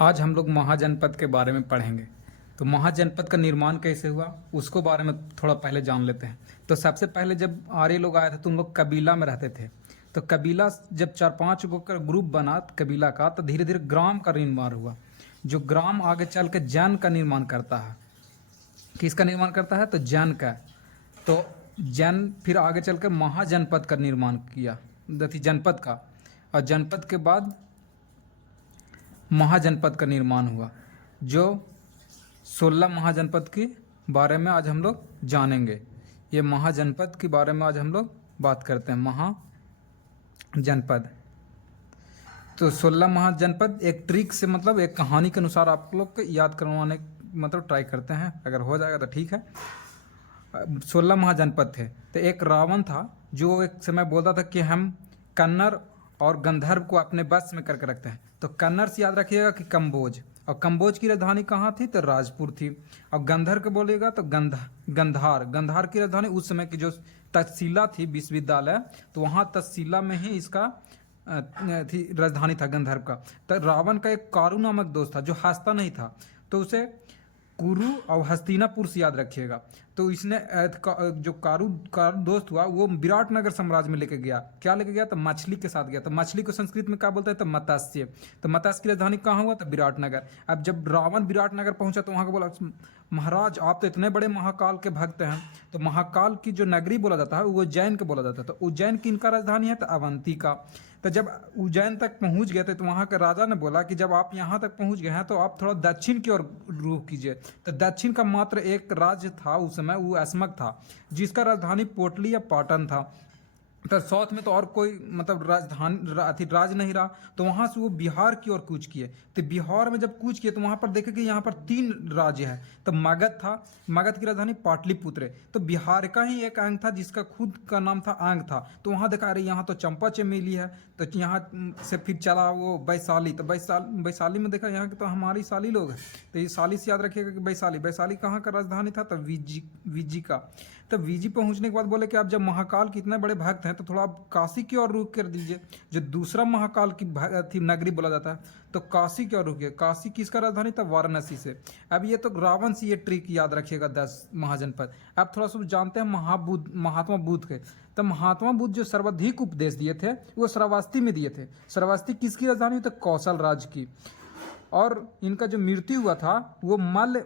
आज हम लोग महाजनपद के बारे में पढ़ेंगे। तो महाजनपद का निर्माण कैसे हुआ उसको बारे में थोड़ा पहले जान लेते हैं। तो सबसे पहले जब आर्य लोग आए थे तो उन लोग कबीला में रहते थे। तो कबीला जब 4-5 गो का ग्रुप बना कबीला का, तो धीरे धीरे ग्राम का निर्माण हुआ। जो ग्राम आगे चल के जन का निर्माण करता है। किसका निर्माण करता है? तो जन का। तो जन फिर आगे चल के महाजनपद का निर्माण किया, जनपद का। और जनपद के बाद महाजनपद का निर्माण हुआ। जो 16 महाजनपद के बारे में आज हम लोग जानेंगे। ये महाजनपद के बारे में आज हम लोग बात करते हैं। महाजनपद तो 16 महाजनपद एक ट्रिक से, मतलब एक कहानी के अनुसार आप लोग को याद करवाने मतलब ट्राई करते हैं। अगर हो जाएगा तो ठीक है। 16 महाजनपद थे। तो एक रावण था जो एक समय बोलता था कि हम कन्नड़ और गंधर्व को अपने बस में करके रखते हैं। तो कन्नड़ से याद रखिएगा कि कंबोज, और कंबोज की राजधानी कहाँ थी? तो राजपुर थी। और गंधर्व के बोलिएगा तो गंधार। गंधार की राजधानी उस समय की जो तक्षशिला थी विश्वविद्यालय, तो वहाँ तक्षशिला में ही इसका थी राजधानी था गंधर्व का। तो रावण का एक कारू नामक दोस्त था जो हंसता नहीं था, तो उसे कुरु और हस्तिनापुर से याद रखिएगा। तो इसने जो कारू दोस्त हुआ वो विराटनगर साम्राज्य में लेके गया। क्या लेके गया? तो मछली के साथ गया। तो मछली को संस्कृत में क्या बोलते हैं? तो मत्स्य। तो मत्स्य की राजधानी कहाँ हुआ? तो विराटनगर। अब जब रावण विराटनगर पहुंचा तो वहां का बोला, महाराज आप तो इतने बड़े महाकाल के भक्त हैं। तो महाकाल की जो नगरी बोला जाता है वो उज्जैन को बोला जाता है। तो उज्जैन की इनका राजधानी है तो अवंतिका। तो जब उज्जैन तक पहुंच गए थे तो वहाँ के राजा ने बोला कि जब आप यहाँ तक पहुँच गए हैं तो आप थोड़ा दक्षिण की ओर रुख कीजिए। तो दक्षिण का मात्र एक राज्य था उस समय, वो अस्मक था, जिसका राजधानी पोटली या पाटन था। तो साउथ में तो और कोई मतलब राजधानी राज नहीं रहा। तो वहाँ से वो बिहार की ओर कूच किए। तो बिहार में जब कूच किए तो वहाँ पर देखे कि यहाँ पर 3 राज्य है। तो मगध था, मगध की राजधानी पाटलिपुत्र है। तो बिहार का ही एक अंग था जिसका खुद का नाम था अंग था। तो वहाँ देखा रहे यहाँ तो चंपा चमेली है। तो यहाँ से फिर चला वो वैशाली। तो वैशाली में देखा यहाँ के तो हमारी साली लोग हैं। तो ये साली से याद रखिएगा कि वैशाली। वैशाली कहाँ का राजधानी था? तो विजी का। तो विजी पहुँचने के बाद बोले कि आप जब महाकाल के इतने बड़े भक्त हैं तो थोड़ा आप काशी की ओर रुख कर दीजिए, जो दूसरा महाकाल की थी नगरी बोला जाता है। तो काशी की ओर रुकिए। काशी किसका राजधानी था? वाराणसी से। अब ये तो रावण से ये ट्रिक याद रखिएगा 10 महाजनपद। अब थोड़ा सा जानते हैं महात्मा बुद्ध के। तो महात्मा बुद्ध जो सर्वाधिक उपदेश दिए थे वो श्रावस्ती में दिए थे। श्रावस्ती किसकी राजधानी? तो कौशल राज्य की। और इनका जो मृत्यु हुआ था वो मल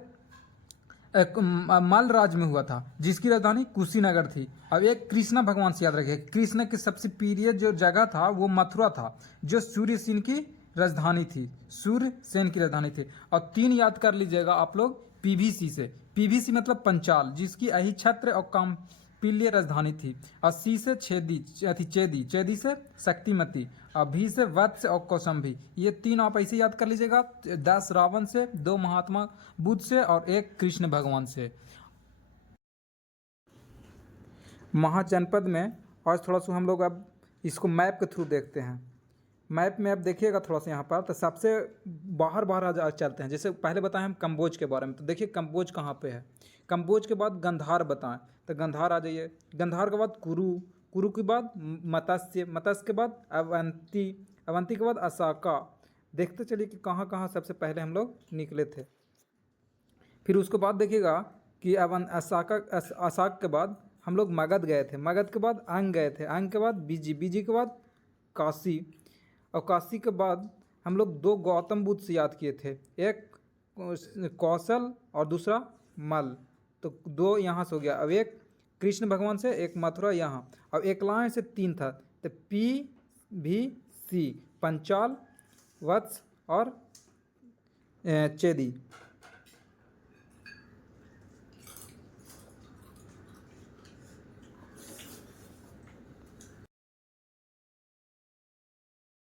राज्य में हुआ था, जिसकी राजधानी कुशीनगर थी। अब एक कृष्णा भगवान से याद रखिए। कृष्ण की सबसे प्रिय जो जगह था वो मथुरा था, जो सूर्य सेन की राजधानी थी। सूर्य सेन की राजधानी थी। और 3 याद कर लीजिएगा आप लोग पीवीसी से। पीवीसी मतलब पंचाल, जिसकी अहिछत्र और कामपिल्य राजधानी थी। और सी से चेदी, चेदी से शक्तिमती, और भी से वत्स और कौशंभी। ये 3 आप ऐसे याद कर लीजिएगा। 10 रावण से, 2 महात्मा बुद्ध से और 1 कृष्ण भगवान से। महाजनपद में आज थोड़ा सा हम लोग अब इसको मैप के थ्रू देखते हैं। मैप में अब देखिएगा थोड़ा सा यहाँ पर। तो सबसे बाहर आज चलते हैं। जैसे पहले बताएं हम कंबोज के बारे में। तो देखिए कंबोज कहाँ पे है। कंबोज के बाद गंधार बताएं, तो गंधार आ जाइए। गंधार के बाद कुरु के बाद मत्स्य, मत्स्य के बाद अवंती, अवंती के बाद असाका। देखते चलिए कि कहाँ कहाँ सबसे पहले हम लोग निकले थे। फिर उसके बाद देखिएगा कि असाक के बाद हम लोग मगध गए थे। मगध के बाद अंग गए थे। अंग के बाद बीजी के बाद काशी। और काशी के बाद हम लोग 2 गौतम बुद्ध से याद किए थे, एक कौशल और दूसरा मल। तो 2 यहाँ से हो गया। अब एक कृष्ण भगवान से, एक मथुरा यहाँ। अब एक लाइन से 3 था। तो PVC पंचाल, वत्स और चेदी।